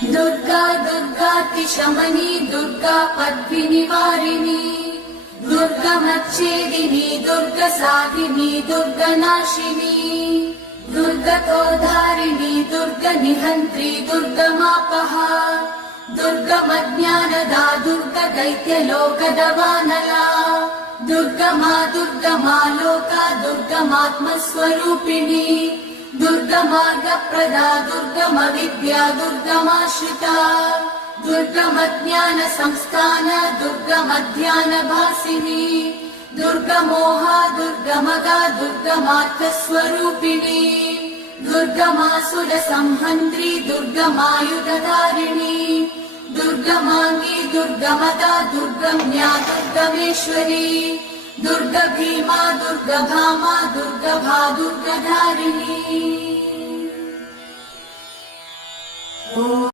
दुर्गा दुर्गातिशमनी दुर्गा पद्मिनिवारिणी दुर्गमच्छेदिनी दुर्गसाधिनी दुर्गनाशिनी दुर्गतोधारिणी दुर्गनिहन्त्री दुर्गमापहा दुर्गमज्ञानदा दुर्गदैत्यलोकदवानला दुर्गमा दुर्गमा लोका दुर्गमात्मस्वरूपिणी दुर्गमार्गप्रदा दुर्गमविद्या दुर्गमाश्रिता दुर्गमज्ञानसंस्थान दुर्गमध्यानभासिनी दुर्गमोहा दुर्गमगा दुर्गमार्थस्वरूपिणी दुर्गमासुरसंहन्त्री दुर्गमायुधधारिणी दुर्गमाङ्गी दुर्गमदा दुर्गम्या दुर्गमेश्वरी दुर्गभीमा दुर्गभामा दुर्गभा दुर्गधारिणी।